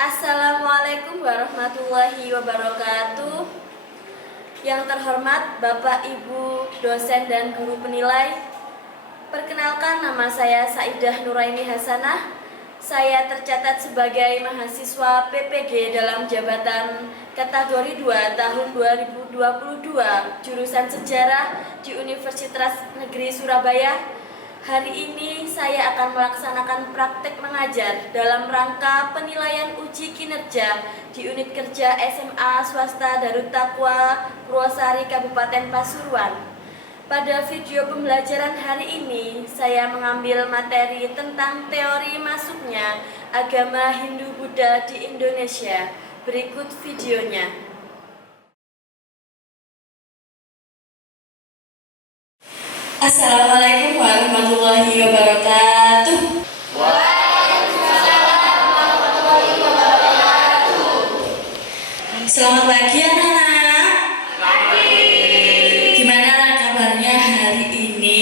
Assalamualaikum warahmatullahi wabarakatuh. Yang terhormat Bapak, Ibu, dosen dan guru penilai, perkenalkan nama saya Saidah Nuraini Hasanah. Saya tercatat sebagai mahasiswa PPG dalam jabatan kategori 2 tahun 2022 jurusan Sejarah di Universitas Negeri Surabaya. Hari ini saya akan melaksanakan praktek mengajar dalam rangka penilaian uji kinerja di unit kerja SMA Swasta Darut Taqwa Purwosari Kabupaten Pasuruan. Pada video pembelajaran hari ini, saya mengambil materi tentang teori masuknya agama Hindu-Buddha di Indonesia. Berikut videonya. Assalamualaikum warahmatullahi wabarakatuh. Waalaikumsalam warahmatullahi wabarakatuh. Selamat pagi anak-anak. Pagi. Gimana kabarnya hari ini?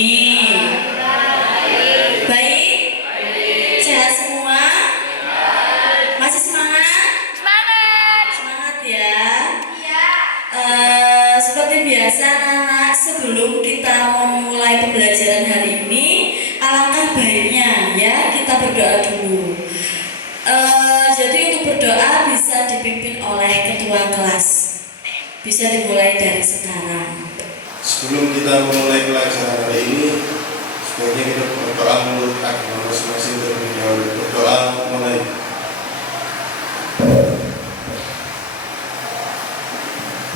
Baik? Sehat semua? Masih semangat? Semangat ya? Iya. Seperti biasa anak-anak, sebelum kita memulai pembelajaran hari ini, alangkah baiknya ya kita berdoa dulu. Jadi untuk berdoa bisa dipimpin oleh ketua kelas. Bisa dimulai dari sekarang. Sebelum kita memulai pelajaran hari ini, sebaiknya kita berdoa menurut agama masing-masing terlebih dahulu. Berdoa mulai.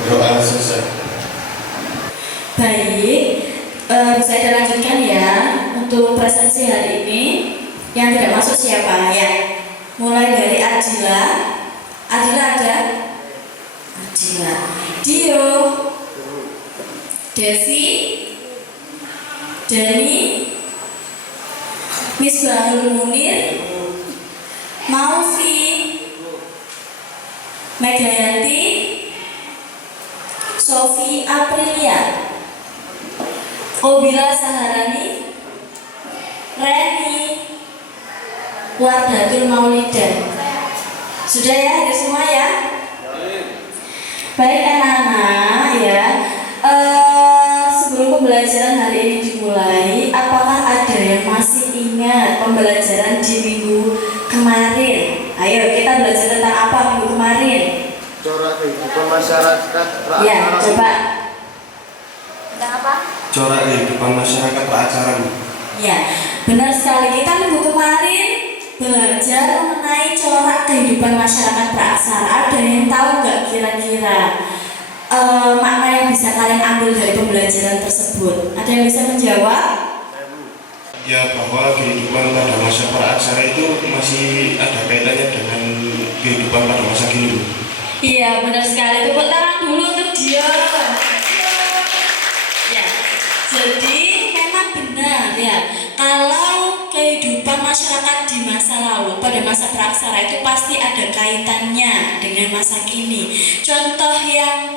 Berdoa selesai. Baik, saya lanjutkan ya. Untuk presensi hari ini yang tidak masuk siapa ya? Mulai dari Adila. Adila ada? Adila. Dio. Devi. Dani. Misbahul Munir. Maufi. Megayati. Sofi Aprilia. Obila Saharani, Reni, Wardatul Maulidah. Sudah ya, hadir semua ya? Baik anak-anak ya. Sebelum pembelajaran hari ini dimulai, apakah ada yang masih ingat pembelajaran di minggu kemarin? Ayo kita belajar tentang apa minggu kemarin? Corak kehidupan masyarakat Ya, coba. Tentang apa? Corak kehidupan masyarakat peracaran. Ya, benar sekali. Kita minggu kemarin belajar mengenai corak kehidupan masyarakat praaksara. Ada yang tahu nggak kira-kira makna yang bisa kalian ambil dari pembelajaran tersebut? Ada yang bisa menjawab? Ya, bahwa kehidupan pada masa praaksara itu masih ada kaitannya dengan kehidupan pada masa kini. Iya, benar sekali. Tepuk tangan dulu untuk dia. Ya, jadi memang benar ya. Kalau kehidupan masyarakat di masa lalu pada masa praaksara itu pasti ada kaitannya dengan masa kini. Contoh yang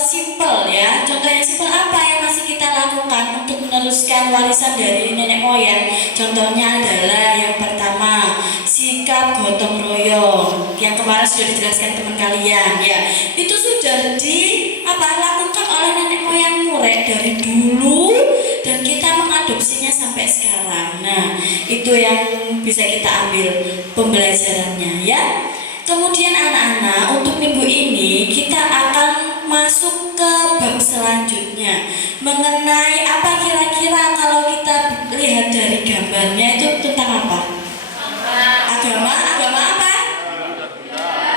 simpel ya. Contoh yang simpel apa yang masih kita lakukan untuk meneruskan warisan dari nenek moyang? Contohnya adalah yang pertama, sikap gotong royong yang kemarin sudah dijelaskan teman kalian ya. Itu sudah dilakukan oleh nenek moyang Murek dari dulu dan kita mengadopsinya sampai sekarang. Nah, itu yang bisa kita ambil pembelajarannya ya. Kemudian anak-anak, untuk minggu ini kita akan masuk ke bab selanjutnya mengenai apa kira-kira kalau kita lihat dari gambarnya itu tentang apa? Agama apa?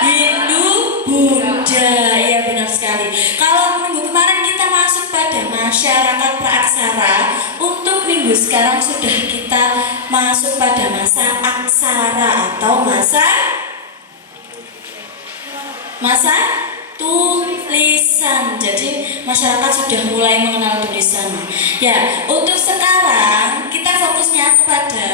Hindu, Buddha. Ya benar sekali. Kalau minggu kemarin kita masuk pada masyarakat praaksara, untuk minggu sekarang sudah kita masuk pada masa aksara atau masa tulisan. Jadi masyarakat sudah mulai mengenal tulisan. Ya, untuk sekarang kita fokusnya kepada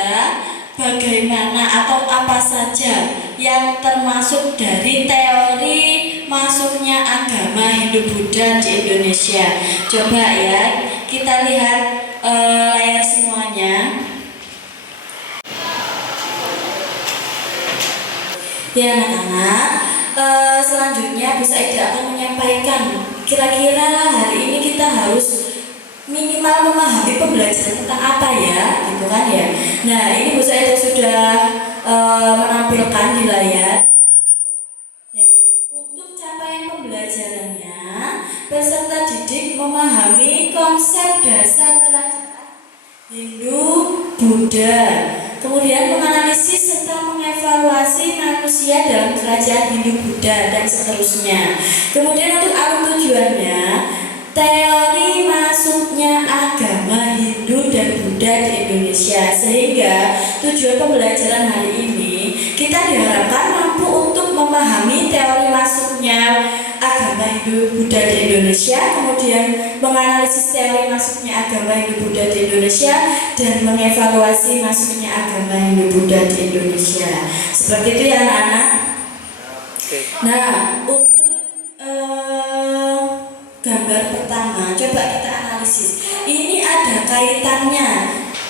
bagaimana atau apa saja yang termasuk dari teori masuknya agama Hindu-Buddha di Indonesia. Coba ya, kita lihat layar semuanya. Ya anak-anak, selanjutnya Bu Saida akan menyampaikan kira-kira hari ini kita harus minimal memahami pembelajaran tentang apa ya, gitu kan ya. Nah ini Bu Saida sudah menampilkan di layar. Ya. Untuk capaian pembelajarannya, peserta didik memahami konsep dasar kerajaan Hindu Buddha, kemudian menganalisis serta mengevaluasi manusia dalam kerajaan Hindu Buddha dan seterusnya. Kemudian untuk alur tujuannya, teori masuknya agama Hindu dan Buddha di Indonesia, sehingga tujuan pembelajaran hari ini kita diharapkan mampu untuk memahami teori masuknya agama Hindu Buddha di Indonesia, kemudian menganalisis teori masuknya agama Hindu Buddha di Indonesia dan mengevaluasi masuknya agama Hindu Buddha di Indonesia. Seperti itu ya anak-anak. Nah, untuk gambar pertama coba kita analisis. Ini ada kaitannya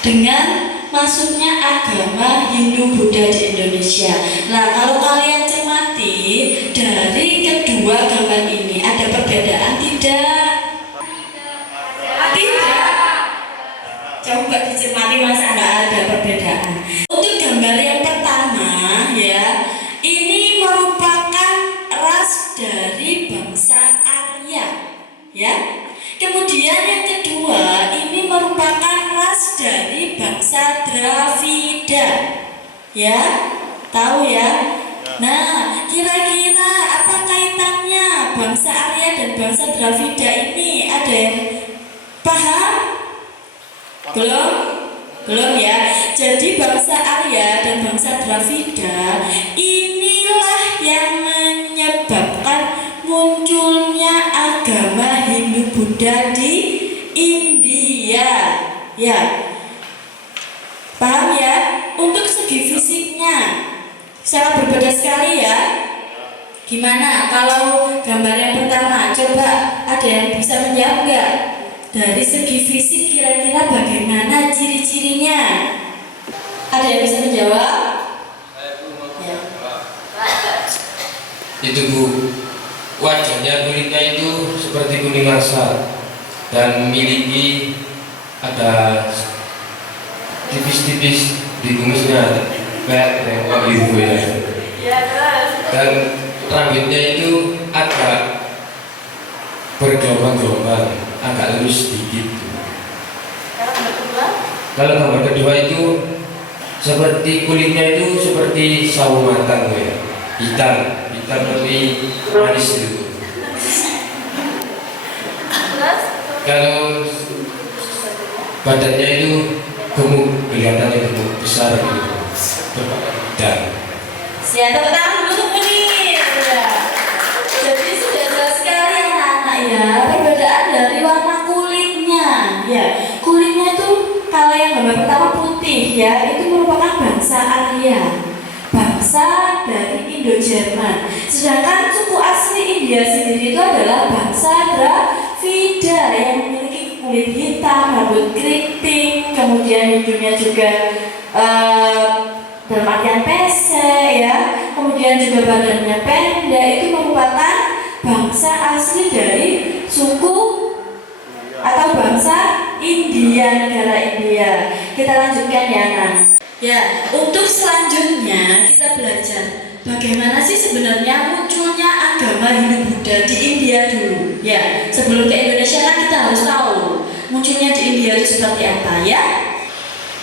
dengan masuknya agama Hindu Buddha di Indonesia. Nah, kalau kalian cermati dari kedua gambar ini ada perbedaan tidak? Tidak. Coba dicermati masa nggak ada perbedaan. Untuk gambar yang pertama ya, ini merupakan ras dari bangsa Arya ya. Kemudian yang kedua ini merupakan ras dari bangsa Dravida ya, tahu ya. Nah kira-kira apa kaitannya bangsa Arya dan bangsa Dravida ini, ada yang paham? Belum ya. Jadi bangsa Arya dan bangsa Dravida inilah yang menyebabkan munculnya agama Hindu Buddha di India ya. Paham ya? Untuk segi fisiknya sangat berbeda sekali ya. Gimana kalau gambar yang pertama? Coba ada yang bisa menjawab nggak? Dari segi fisik kira-kira bagaimana ciri-cirinya? Ada yang bisa menjawab? Ya. Itu Bu, wajahnya kulitnya itu seperti kuning asal dan memiliki ada tipis-tipis di kumisnya kayak tengok ibu ya. Dan rambutnya itu agak bergelombang-gelombang, agak lurus sedikit. Kalau gambar kedua itu seperti kulitnya itu seperti sawo matang ya, hitam tapi manis itu. Kalau badannya itu gemuk, kelihatannya gemuk besar gitu. Dan Siapa tahu dulu menit ya. Jadi sudah jelas sekali anak-anak ya, perbedaan dari warna kulitnya ya. Kulitnya itu kalau yang gambar pertama putih ya, itu merupakan bangsa Arya, bangsa dari Indo-Jerman. Sedangkan suku asli India sendiri itu adalah bangsa Dravida yang memiliki kulit hitam, rambut keriting, kemudian hidungnya juga dalam artian pesek ya, kemudian juga badannya pendek. Itu merupakan bangsa asli dari suku atau bangsa India, negara India. Kita lanjutkan ya Nan. Ya, untuk selanjutnya kita belajar bagaimana sih sebenarnya munculnya agama Hindu Buddha di India dulu. Ya, sebelum ke Indonesia kan kita harus tahu munculnya di India itu seperti apa ya.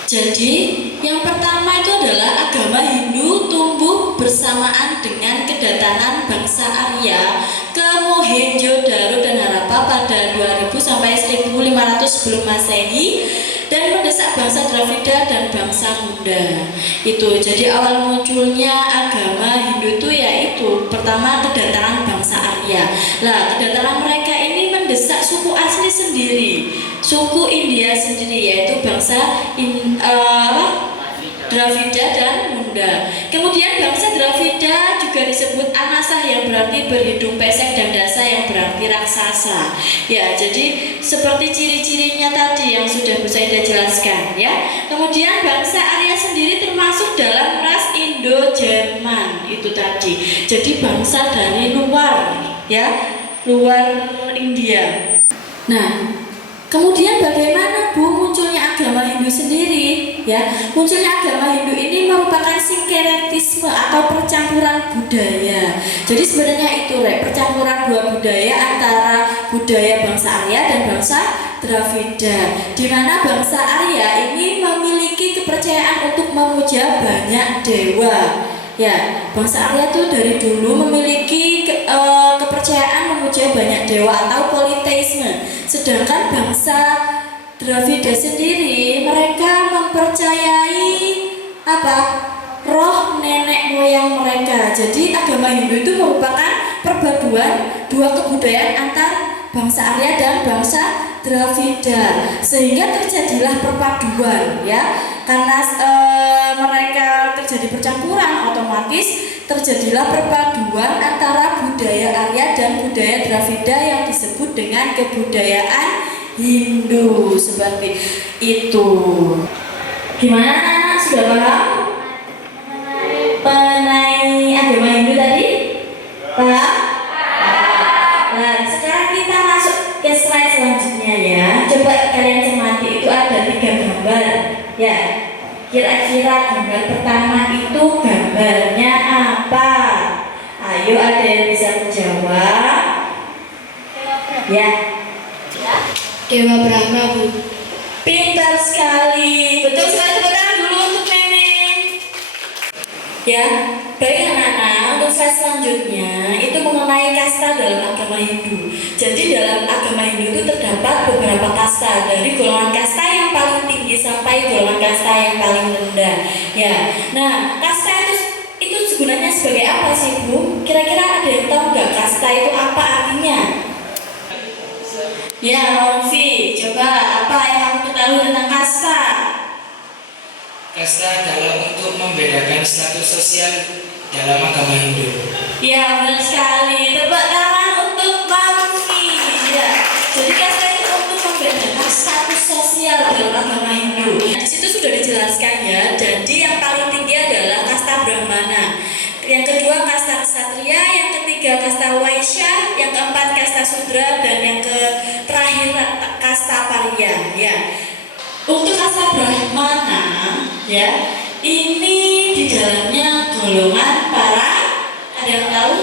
Jadi yang pertama itu adalah agama Hindu tumbuh bersamaan dengan kedatangan bangsa Arya ke Mohenjo-daro dan Harappa pada 2000 sampai 1500 sebelum Masehi dan mendesak bangsa Dravida dan bangsa Munda. Itu jadi awal munculnya agama Hindu itu yaitu pertama kedatangan bangsa Arya. Lah kedatangan mereka ini mendesak suku asli sendiri, suku India sendiri yaitu bangsa Dravida dan Munda. Kemudian bangsa Dravida juga juga disebut anasa yang berarti berhidung pesek dan dasa yang berarti raksasa. Ya, jadi seperti ciri-cirinya tadi yang sudah Bu Saida jelaskan ya. Kemudian bangsa Arya sendiri termasuk dalam ras Indo-Jerman itu tadi. Jadi bangsa dari luar ya, luar India. Nah, kemudian bagaimana Bu munculnya agama Hindu sendiri? Ya, munculnya agama Hindu ini merupakan sinkretisme atau percampuran budaya. Jadi sebenarnya itu percampuran dua budaya antara budaya bangsa Arya dan bangsa Dravida. Di mana bangsa Arya ini memiliki kepercayaan untuk memuja banyak dewa. Ya, bangsa Arya itu dari dulu memiliki kepercayaan memuja banyak dewa atau politeisme. Sedangkan bangsa Dravida sendiri mereka mempercayai apa? Roh nenek moyang mereka. Jadi agama Hindu itu merupakan perpaduan dua kebudayaan antar bangsa Arya dan bangsa Dravida, sehingga terjadilah perpaduan ya. Karena mereka terjadi percampuran, otomatis terjadilah perpaduan antara budaya Arya dan budaya Dravida yang disebut dengan kebudayaan Hindu seperti itu. Gimana anak-anak, sudah paham mengenai agama Hindu tadi? Paham? Nah, sekarang kita masuk ke slide selanjutnya ya. Coba kalian cermati, itu ada 3 gambar ya. Kira-kira gambar pertama itu gambarnya apa? Ayo, ada yang bisa menjawab? Ya. Dewa Brahma, Bu. Pintar sekali. Betul sekali, tepuk tangan dulu untuk Neneng. Ya, baik anak-anak, untuk slide selanjutnya itu mengenai kasta dalam agama Hindu. Jadi dalam agama Hindu itu terdapat beberapa kasta, dari golongan kasta yang paling tinggi sampai golongan kasta yang paling rendah. Ya, nah kasta itu sebenarnya sebagai apa sih Bu? Kira-kira ada yang tahu nggak kasta itu apa artinya? Ya, Romfi, coba apa yang kamu ketahui tentang kasta? Kasta adalah untuk membedakan status sosial dalam agama Hindu. Ya, benar sekali. Tepuk tangan untuk Romfi. Ya, jadi kasta itu untuk membedakan status sosial dalam agama Hindu. Di situ sudah dijelaskan ya. Jadi yang paling tinggi adalah kasta Brahmana. Yang kedua kasta Ksatria, yang ketiga kasta Waisya, yang keempat kasta Sudra, dan yang terakhir kasta Parya. Ya. Untuk kasta Brahmana, ya, ini di dalamnya golongan para, ada yang tahu?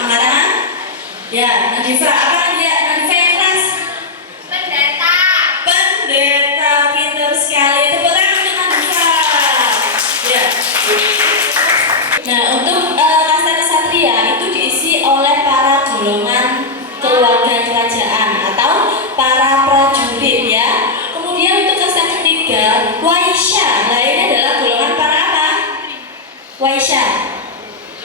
Angkat tangan. Ya, Nadifa, apa dia? Nadifa yang keras? Pendeta. Pendeta, pintar sekali. Tepuk tangan untuk Nadifa. Ya. Nah, untuk kasta Ksatria itu diisi oleh para golongan keluarga kerajaan atau para prajurit ya. Kemudian untuk kasta ketiga, Waisya. Nah, ini adalah golongan para apa? Waisya,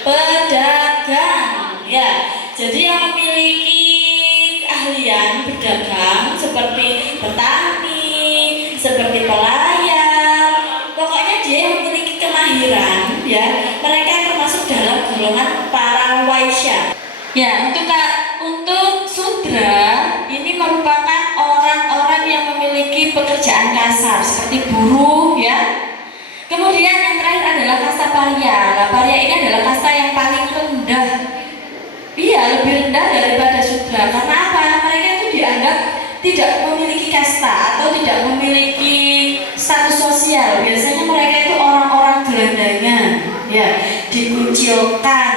pedagang ya. Jadi yang memiliki keahlian berdagang seperti petani, seperti pelayan, pokoknya dia yang memiliki kemahiran ya. Mereka termasuk dalam golongan para Waisya. Ya, untuk Sudra ini merupakan orang-orang yang memiliki pekerjaan kasar seperti buruh ya. Kemudian yang terakhir adalah kasta Parya. Nah, Parya ini adalah kasta yang paling rendah. Iya, lebih rendah daripada Sudra. Karena apa? Mereka itu dianggap tidak memiliki kasta atau tidak memiliki status sosial. Biasanya mereka itu orang-orang gelandangan, ya, dikucilkan.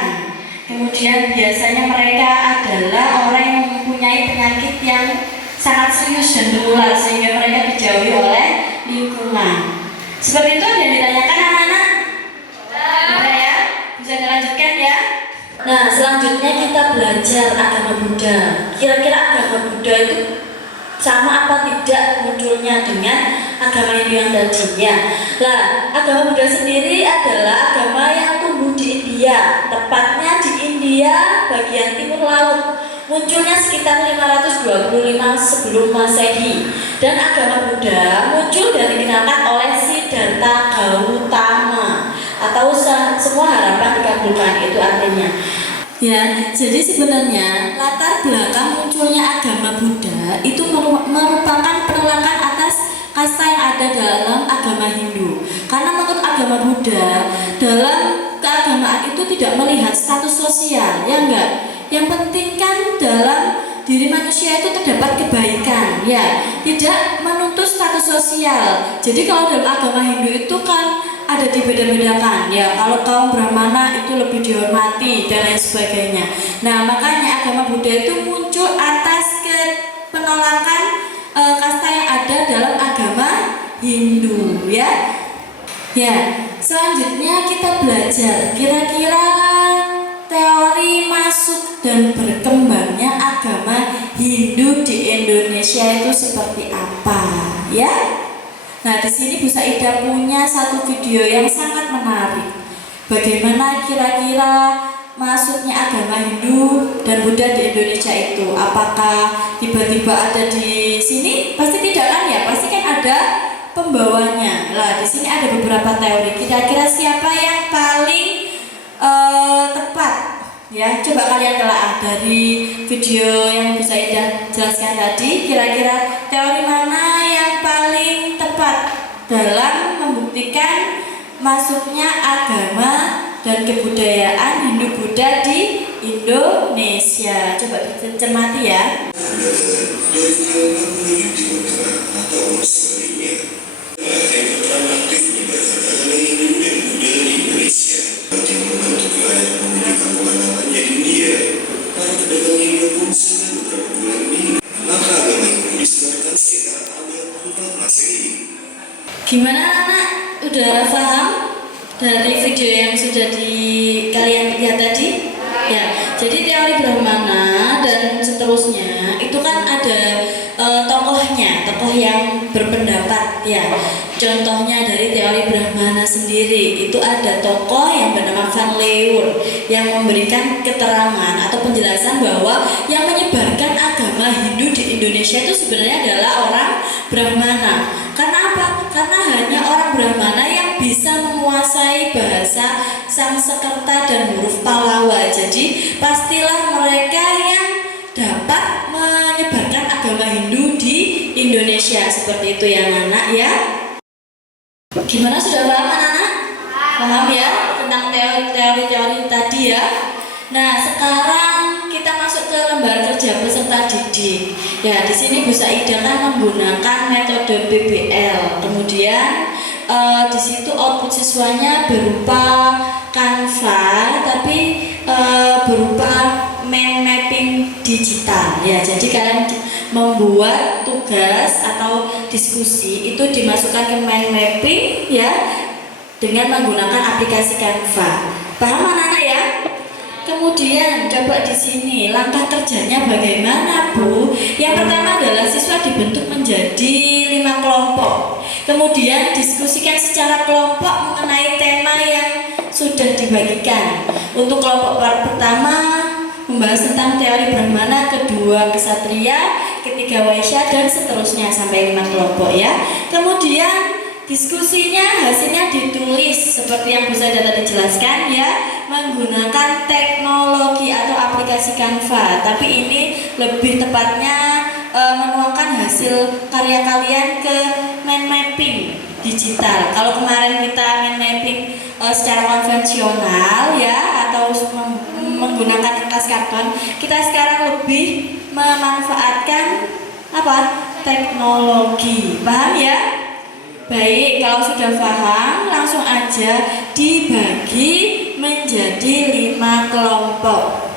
Kemudian biasanya mereka adalah orang yang mempunyai penyakit yang sangat serius dan menular sehingga mereka dijauhi oleh lingkungan. Seperti itu yang ditanyakan anak-anak? Sudah ya? Bisa dilanjutkan ya? Nah, selanjutnya kita belajar agama Buddha. Kira-kira agama Buddha itu sama apa tidak munculnya dengan agama Hindu yang tadinya? Nah, agama Buddha sendiri adalah agama yang tumbuh di India, tepatnya di India bagian timur laut. Munculnya sekitar 525 sebelum Masehi. Dan agama Buddha muncul dan dikenalkan oleh Siddhartha Gautama atau semua harapan dikabulkan didahulukan, itu artinya. Ya, jadi sebenarnya latar belakang munculnya agama Buddha itu merupakan penolakan atas kasta yang ada dalam agama Hindu. Karena menurut agama Buddha, dalam keagamaan itu tidak melihat status sosial, ya enggak? Yang penting kan dalam diri manusia itu terdapat kebaikan, ya, tidak menuntut status sosial. Jadi kalau dalam agama Hindu itu kan ada dibeda-bedakan, ya, kalau kaum Brahmana itu lebih dihormati dan lain sebagainya. Nah, makanya agama Buddha itu muncul atas penolakan kasta yang ada dalam agama Hindu, ya. Ya, selanjutnya kita belajar kira-kira teori masuk dan berkembangnya agama Hindu di Indonesia itu seperti apa, ya? Nah, di sini Bu Saidah punya satu video yang sangat menarik. Bagaimana kira-kira masuknya agama Hindu dan Buddha di Indonesia itu? Apakah tiba-tiba ada di sini? Pasti tidak kan ya? Pasti kan ada pembawanya. Nah, di sini ada beberapa teori. Kira-kira siapa yang paling tepat? Ya, coba kalian telaah dari video yang Bu Saidah jelaskan tadi. Kira-kira teori mana yang paling tepat dalam membuktikan masuknya agama dan kebudayaan Hindu Buddha di Indonesia? Coba dicermati ya. Gimana anak? Udah paham dari video yang sudah kalian lihat tadi? Ya, jadi teori Brahmana dan seterusnya itu kan ada tokohnya, tokoh yang berpendapat, ya. Contohnya dari teori Brahmana sendiri itu ada tokoh yang bernama Van Leeuwen yang memberikan keterangan atau penjelasan bahwa yang menyebarkan agama Hindu di Indonesia itu sebenarnya adalah orang Brahmana. Karena apa? Karena hanya orang Brahmana yang bisa menguasai bahasa Sanskerta dan huruf Pallawa. Jadi pastilah mereka yang dapat menyebarkan agama Hindu di Indonesia. Seperti itu ya anak-anak, ya. Gimana, sudah paham anak-anak? Paham ya tentang teori-teori tadi ya. Nah, sekarang kita masuk ke lembar kerja peserta didik. Ya, di sini Bu Saidah kan menggunakan metode PBL. Kemudian di situ output siswanya berupa Canva, tapi berupa mind mapping digital. Ya, jadi kalian membuat tugas atau diskusi itu dimasukkan ke mind mapping, ya, dengan menggunakan aplikasi Canva. Paham anak-anak ya? Kemudian coba di sini langkah kerjanya bagaimana, Bu? Yang pertama adalah siswa dibentuk menjadi 5 kelompok. Kemudian diskusikan secara kelompok mengenai tema yang sudah dibagikan. Untuk kelompok pertama membahas tentang teori Brahmana, kedua Ksatria, ketiga Waisya, dan seterusnya sampai 5 kelompok ya. Kemudian diskusinya hasilnya ditulis seperti yang Bu Saidah tadi jelaskan ya, menggunakan teknologi atau aplikasi Canva. Tapi ini lebih tepatnya menuangkan hasil karya kalian ke mind mapping digital. Kalau kemarin kita mind mapping secara konvensional ya, atau menggunakan kertas karton, kita sekarang lebih memanfaatkan apa? Teknologi. Paham ya? Baik, kalau sudah paham langsung aja dibagi menjadi 5 kelompok.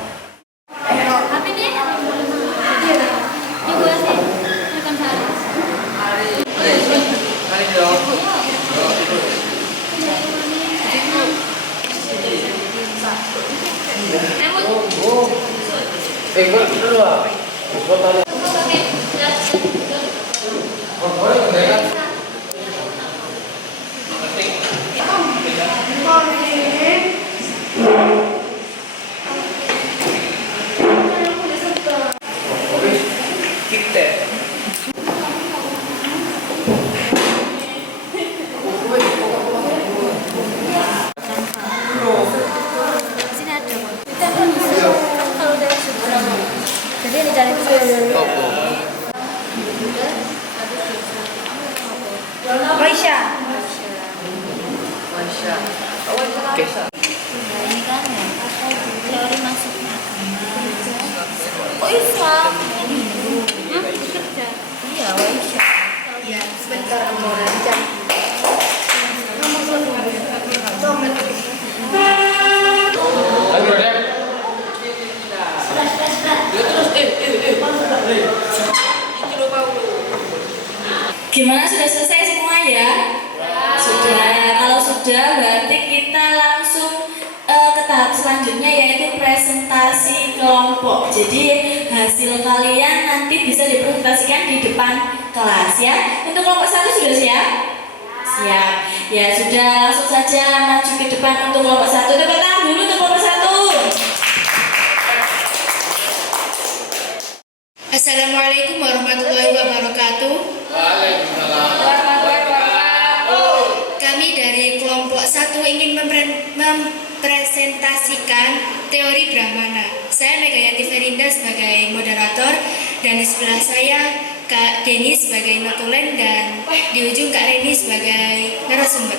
sudah, berarti kita langsung ke tahap selanjutnya, yaitu presentasi kelompok. Jadi hasil kalian nanti bisa dipresentasikan di depan kelas ya. Untuk kelompok 1 sudah siap? Siap. Ya sudah, langsung saja maju ke depan untuk kelompok 1. Tepuk tangan dulu untuk kelompok 1. Assalamualaikum warahmatullahi wabarakatuh. Kami dari kelompok 1 ingin mempresentasikan teori Brahmana. Saya Megawati Ferinda sebagai moderator, dan di sebelah saya Kak Denny sebagai notulen, dan di ujung Kak Reni sebagai narasumber.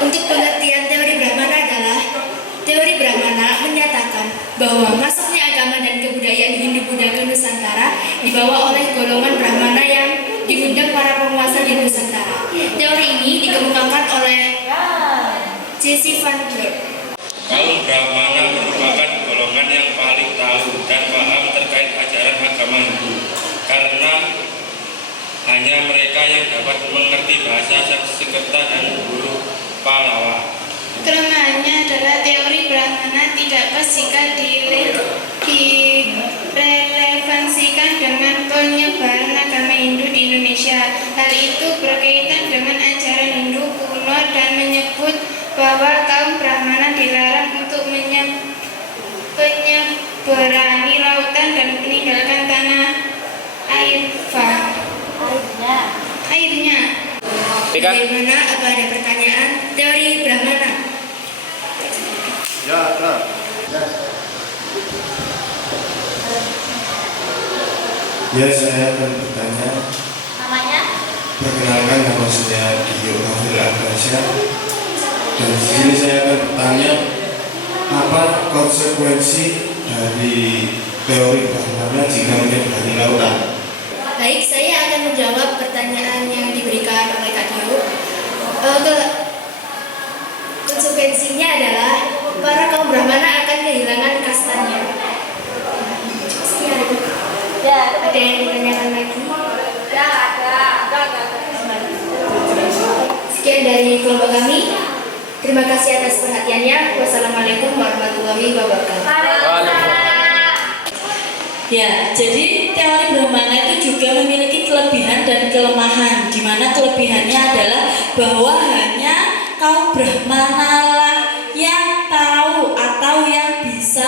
Untuk pengertian teori Brahmana adalah teori Brahmana menyatakan bahwa masuknya agama dan kebudayaan Hindu-Buddha ke Nusantara dibawa oleh golongan Brahmana yang diundang para penguasa di Nusantara. Teori ini dikemukakan oleh Jesse Van Deur. Kaum Brahmana merupakan golongan yang paling tahu dan paham terkait ajaran agama Hindu, karena hanya mereka yang dapat mengerti bahasa Sanskerta dan huruf Pallawa. Kelemahannya adalah teori Brahmana tidak pas jika direlevansikan dengan penyebaran agama Hindu di Indonesia. Hal itu berkaitan dengan ajaran Hindu kuno dan menyebut bahwa kaum Brahmana dilarang untuk menyeberangi lautan dan meninggalkan tanah airnya. Bagaimana? Apa ada pertanyaan? Teori Brahmana. Ya, ada. Ya, saya akan bertanya. Namanya? Perkenalkan, nama saya Dio Hafil Abbasya. Dan di sini saya akan bertanya, apa konsekuensi dari teori Brahmana jika menyeberangi lautan? Baik, saya akan menjawab pertanyaan yang diberikan oleh Kak Dio. Konsekuensinya adalah para kaum Brahmana akan kehilangan kastanya. Ya, ada yang ditanyakan lagi? Ya, ada. Sekian dari kelompok kami. Terima kasih atas perhatiannya. Wassalamualaikum warahmatullahi wabarakatuh. Ya, jadi teori Brahmana itu juga memiliki kelebihan dan kelemahan, di mana kelebihannya adalah bahwa hanya kaum Brahmana lah yang tahu atau yang bisa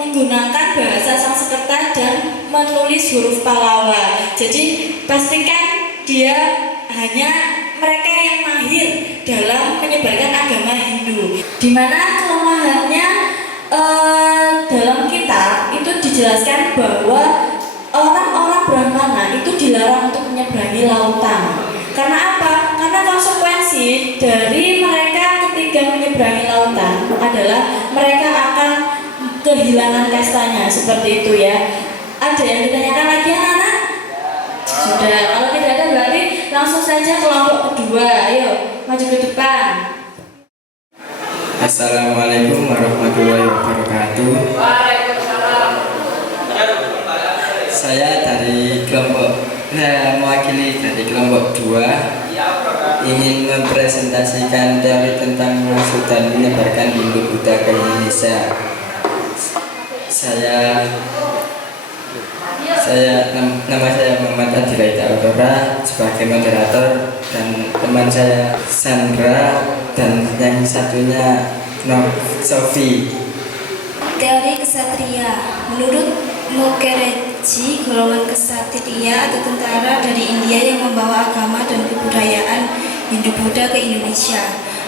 menggunakan bahasa Sanskerta dan menulis huruf Pallawa. Jadi pastikan dia hanya mereka yang mahir dalam menyebarkan agama Hindu. Di mana kelemahannya dalam kitab itu dijelaskan bahwa orang-orang Brahmana itu dilarang untuk menyeberangi lautan. Karena apa? Karena konsekuensi dari mereka ketika menyeberangi lautan adalah mereka akan kehilangan kastanya, seperti itu ya. Ada yang ditanyakan lagi anak-anak? Sudah. Kalau tidak ada berarti langsung saja kelompok kedua. Ayo maju ke depan. Assalamualaikum warahmatullahi wabarakatuh. Saya mewakili dari kelompok 2 ingin mempresentasikan teori tentang maksud dan menyebarkan Hindu-Buddha ke Indonesia. Nama saya Muhammad Adiraita Aurora sebagai moderator, dan teman saya Sandra, dan yang satunya Sofi. Teori kesatria. Menurut Mukherjee, golongan kesatria atau tentara dari India yang membawa agama dan kebudayaan Hindu-Buddha ke Indonesia.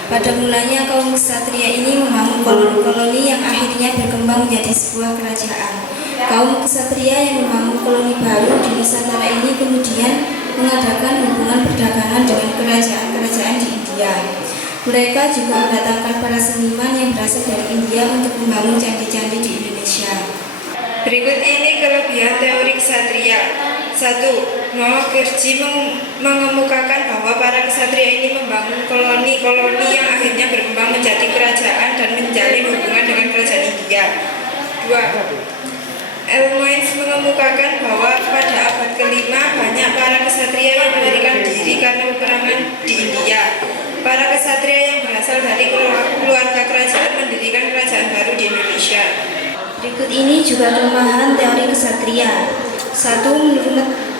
Pada mulanya kaum kesatria ini membangun koloni-koloni yang akhirnya berkembang menjadi sebuah kerajaan. Kaum kesatria yang membangun koloni baru di Nusantara ini kemudian mengadakan hubungan perdagangan dengan kerajaan-kerajaan di India. Mereka juga mendatangkan para seniman yang berasal dari India untuk membangun candi-candi di Indonesia. Berikut ini kelebihan teori ksatria. 1. Mukherjee mengemukakan bahwa para ksatria ini membangun koloni-koloni yang akhirnya berkembang menjadi kerajaan dan menjalin hubungan dengan kerajaan India. 2. Elmoins mengemukakan bahwa pada abad ke-5 banyak para ksatria yang melarikan diri karena peperangan para kesatria yang berasal dari keluarga kerajaan mendirikan kerajaan baru di Indonesia. Berikut ini juga kelemahan teori kesatria. 1.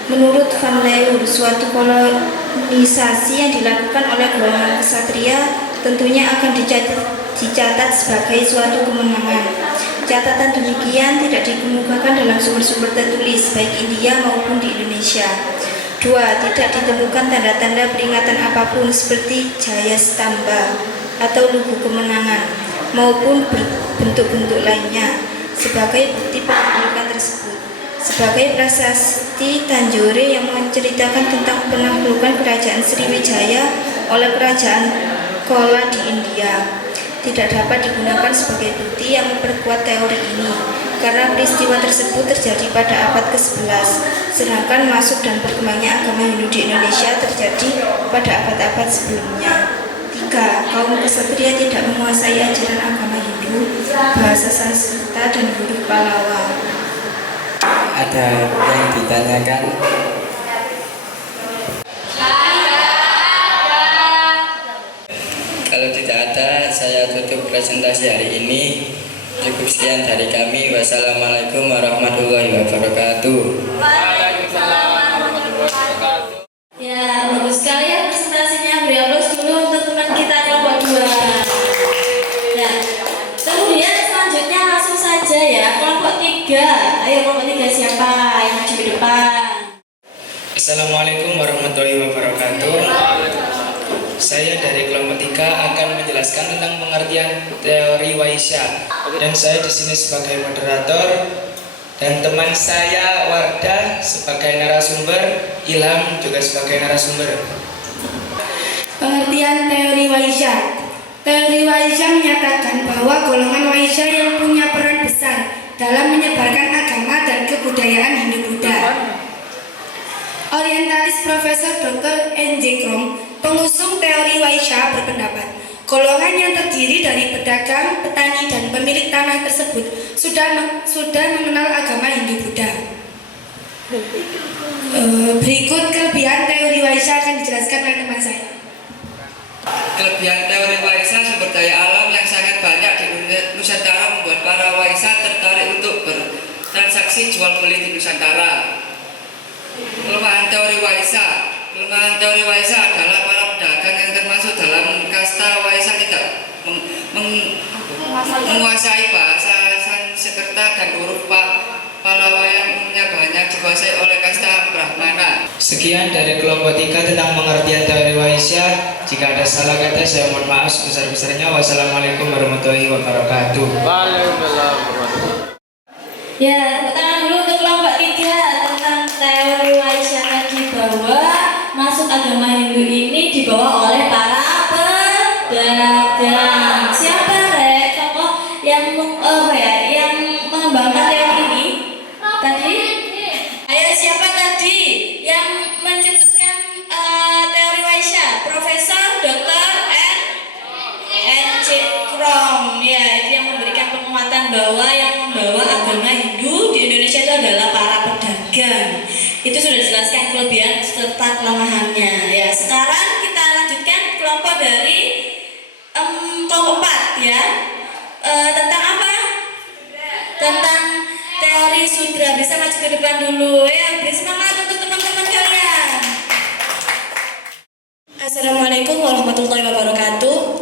Menurut Van Leur, suatu kolonisasi yang dilakukan oleh golongan kesatria tentunya akan dicatat sebagai suatu kemenangan. Catatan demikian tidak dikemukakan dalam sumber-sumber tertulis baik India maupun di Indonesia. 2. Tidak ditemukan tanda-tanda peringatan apapun seperti Jaya Stamba atau Lugu Kemenangan maupun bentuk-bentuk lainnya sebagai bukti penaklukan tersebut. Sebagai prasasti Tanjore yang menceritakan tentang penaklukan kerajaan Sriwijaya oleh kerajaan Chola di India tidak dapat digunakan sebagai bukti yang memperkuat teori ini karena peristiwa tersebut terjadi pada abad ke-11, sedangkan masuk dan berkembangnya agama Hindu di Indonesia terjadi pada abad-abad sebelumnya. 3. Kaum kesatria tidak menguasai ajaran agama Hindu, bahasa Sanskerta dan huruf Pallawa. Ada yang ditanyakan? Kalau tidak ada, saya tutup presentasi hari ini. Cukup sekian dari kami. Wassalamualaikum warahmatullahi wabarakatuh. Ya, bagus sekali ya presentasinya. Beri aplaus dulu untuk teman kita kelompok 2. Ya, kemudian selanjutnya langsung saja ya kelompok 3. Ayo kelompok 3 siapa yang maju ke depan? Assalamualaikum warahmatullahi wabarakatuh. Saya dari kelompok 3 akan menjelaskan tentang pengertian teori Waisya. Dan saya di sini sebagai moderator dan teman saya Wardah sebagai narasumber, Ilham juga sebagai narasumber. Pengertian teori Waisya. Teori Waisya menyatakan bahwa golongan Waisya yang punya peran besar dalam menyebarkan agama dan kebudayaan Hindu-Buddha. Orientalis Profesor Dr. N.J. Krong, pengusung teori Waisya, berpendapat golongan yang terdiri dari pedagang, petani, dan pemilik tanah tersebut sudah mengenal agama Hindu-Buddha. Berikut kelebihan teori Waisya akan dijelaskan oleh teman saya. Kelebihan teori Waisya, sumber daya alam yang sangat banyak di Nusantara membuat para Waisya tertarik untuk bertransaksi jual beli di Nusantara. Kelemahan teori Waisya. Kelemahan teori Waisya adalah para pedagang yang termasuk dalam kasta Waisya tidak menguasai bahasa Sanskerta dan huruf Pallawa yang umumnya banyak dikuasai oleh kasta Brahmana. Sekian dari kelompok 3 tentang pengertian teori Waisya. Jika ada salah kata, saya mohon maaf sebesar-besarnya. Wassalamualaikum warahmatullahi wabarakatuh. Ya, tepuk tangan dulu untuk kelompok 3 tentang teori Waisya tadi, bahwa masuk agama Hindu ini dibawa oleh para pedagang. Siapa tokoh yang yang mengembangkan teori ini tadi? Ayo, siapa tadi yang mencetuskan teori Waisya? Profesor Dr. N.J. Krong. Ya, itu yang memberikan penguatan bahwa yang membawa agama Hindu di Indonesia itu adalah para pedagang. Itu sudah dijelaskan kelebihan serta kelemahannya. Ya, sekarang kita lanjutkan kelompok dari kelompok 4 ya. Tentang apa? Tentang teori sudra. Bisa maju ke depan dulu ya. Beri semangat untuk teman-teman kalian. Assalamualaikum warahmatullahi wabarakatuh.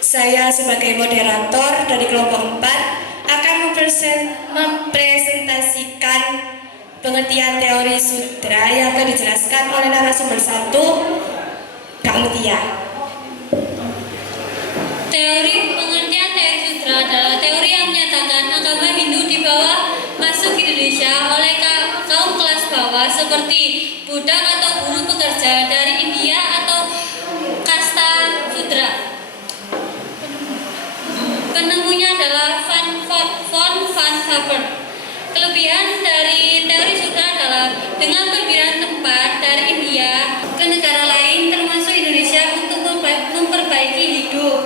Saya sebagai moderator dari kelompok 4 akan mempresentasikan pengertian teori sudra yang akan dijelaskan oleh narasumber 1, Kak Mutia. Pengertian teori sudra adalah teori yang menyatakan agama Hindu dibawa masuk Indonesia oleh kaum kelas bawah seperti budak atau buruh pekerja dari India atau kasta sudra. Penemunya adalah von Van Haver. Kelebihan dari teori sudra adalah dengan perpindahan tempat dari India ke negara lain termasuk Indonesia untuk memperbaiki hidup.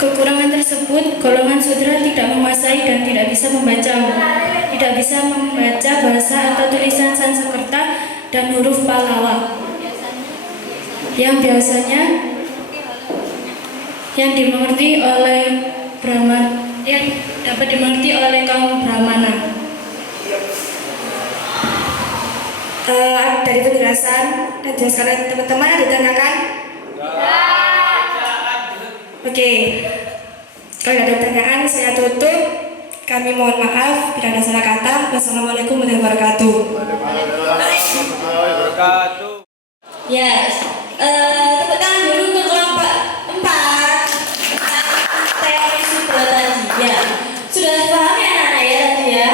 Kekurangan tersebut, golongan sudra tidak menguasai dan tidak bisa membaca bahasa atau tulisan Sanskerta dan huruf Pallawa yang biasanya yang dimengerti oleh yang dapat dimengerti oleh kaum Brahmana. Dari penjelasan dan jelaskan oleh teman-teman ada ditanyakan? Oke. Kalau ada pertanyaan saya tutup. Kami mohon maaf bila ada salah kata. Wassalamualaikum warahmatullahi wabarakatuh. Ya, tepuk tangan dulu ke kelompok 4 teori Sudra tadi ya. Sudah paham ya anak-anak ya tadi ya?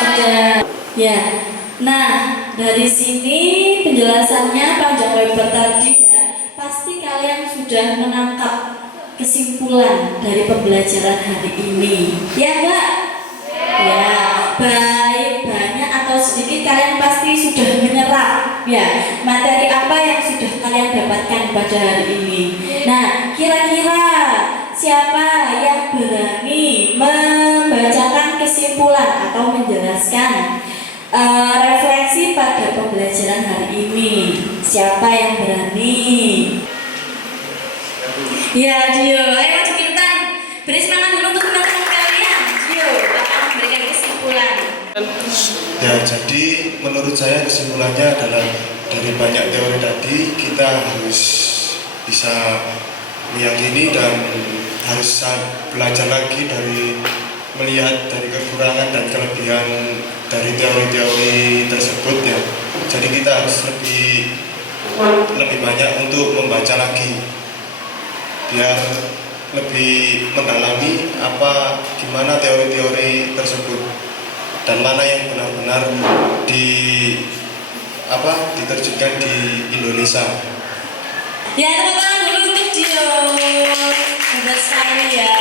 Sudah. Ya. Nah, dari sini penjelasannya panjang lebar tadi ya. Pasti kalian sudah menangkap kesimpulan dari pembelajaran hari ini. Ya enggak? Ya, baik, banyak atau sedikit kalian pasti sudah menyerap ya materi apa yang sudah kalian dapatkan pada hari ini. Nah, kira-kira siapa yang berani membacakan kesimpulan atau menjelaskan refleksi pada pembelajaran hari ini? Siapa yang berani? Ya, Dio, ayo maju cepetan. Beri semangat dulu untuk teman-teman kalian. Dio akan memberikan kesimpulan. Ya, jadi menurut saya kesimpulannya adalah dari banyak teori tadi kita harus bisa meyakini dan harus belajar lagi dari melihat dari kekurangan dan kelebihan dari teori-teori tersebut ya. Jadi kita harus lebih banyak untuk membaca lagi biar lebih mendalami gimana teori-teori tersebut dan mana yang benar-benar diterjunkan di Indonesia. Ya, tepuk tangan dulu untuk Dio. Hebat sekali ya.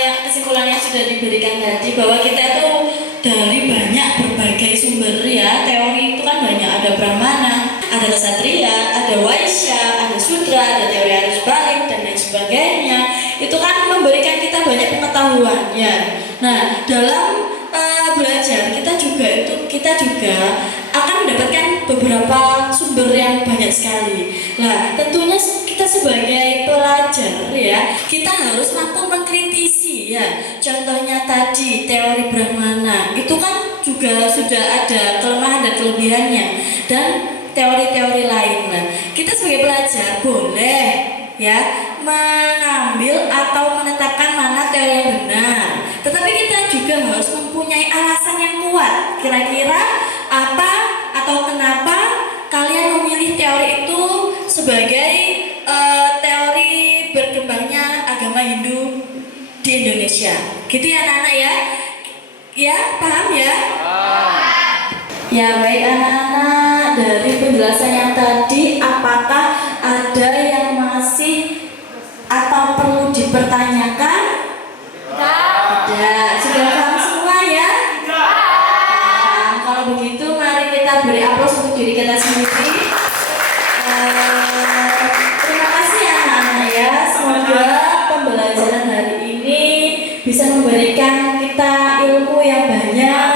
Yang kesimpulannya sudah diberikan tadi bahwa kita tuh dari banyak berbagai sumber ya. Teori itu kan banyak, ada Brahmana, ada Ksatria, ada Waisya, ada Sudra, ada teori arus balik dan lain sebagainya. Itu kan memberikan kita banyak pengetahuan ya. Nah, dalam belajar kita juga akan mendapatkan beberapa sumber yang banyak sekali. Nah, tentunya kita sebagai pelajar ya, kita harus mampu mengkritisi ya. Contohnya tadi teori Brahmana itu kan juga sudah ada kelemahan dan kelebihannya dan teori-teori lain. Nah, kita sebagai pelajar boleh ya mengambil atau menetapkan mana teori yang benar. Tetapi kita juga harus mempunyai alasan yang kuat. Kira-kira apa atau kenapa kalian memilih teori itu sebagai teori berkembangnya agama Hindu di Indonesia? Gitu ya anak-anak ya? Ya, paham ya? Ya, baik anak-anak, dari penjelasan yang tadi apakah ada yang masih atau perlu dipertanyakan? Tidak. Sudah paham semua ya? Nah, kalau begitu mari kita beri aplaus untuk diri kita sendiri. Terima kasih anak-anak ya. Semoga pembelajaran hari ini bisa memberikan kita ilmu yang banyak,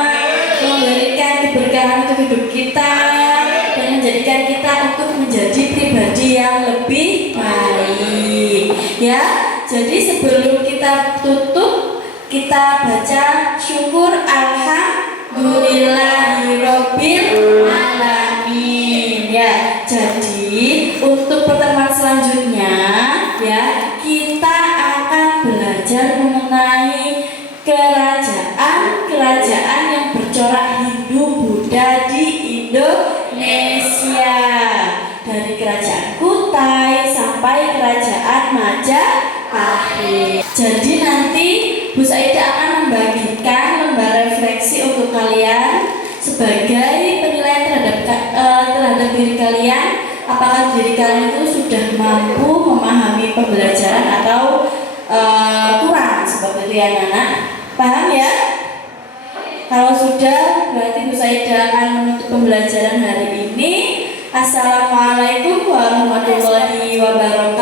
memberikan keberkahan untuk hidup kita dan menjadikan kita untuk menjadi pribadi yang lebih baik ya. Jadi sebelum kita tutup, kita baca syukur alhamdulillahirabbil alamin ya. Jadi untuk pertemuan selanjutnya ya, kita akan belajar mengenai kerajaan yang bercorak Hindu Buddha di Indonesia, dari kerajaan Kutai sampai kerajaan Majapahit. Jadi nanti Bu Saida akan membagikan lembar refleksi untuk kalian sebagai penilaian terhadap diri kalian. Apakah diri kalian itu sudah mampu memahami pembelajaran atau kurang, seperti itu ya anak-anak. Paham ya? Kalau sudah, berarti Bu Saida akan menutup pembelajaran hari ini. Assalamualaikum warahmatullahi wabarakatuh.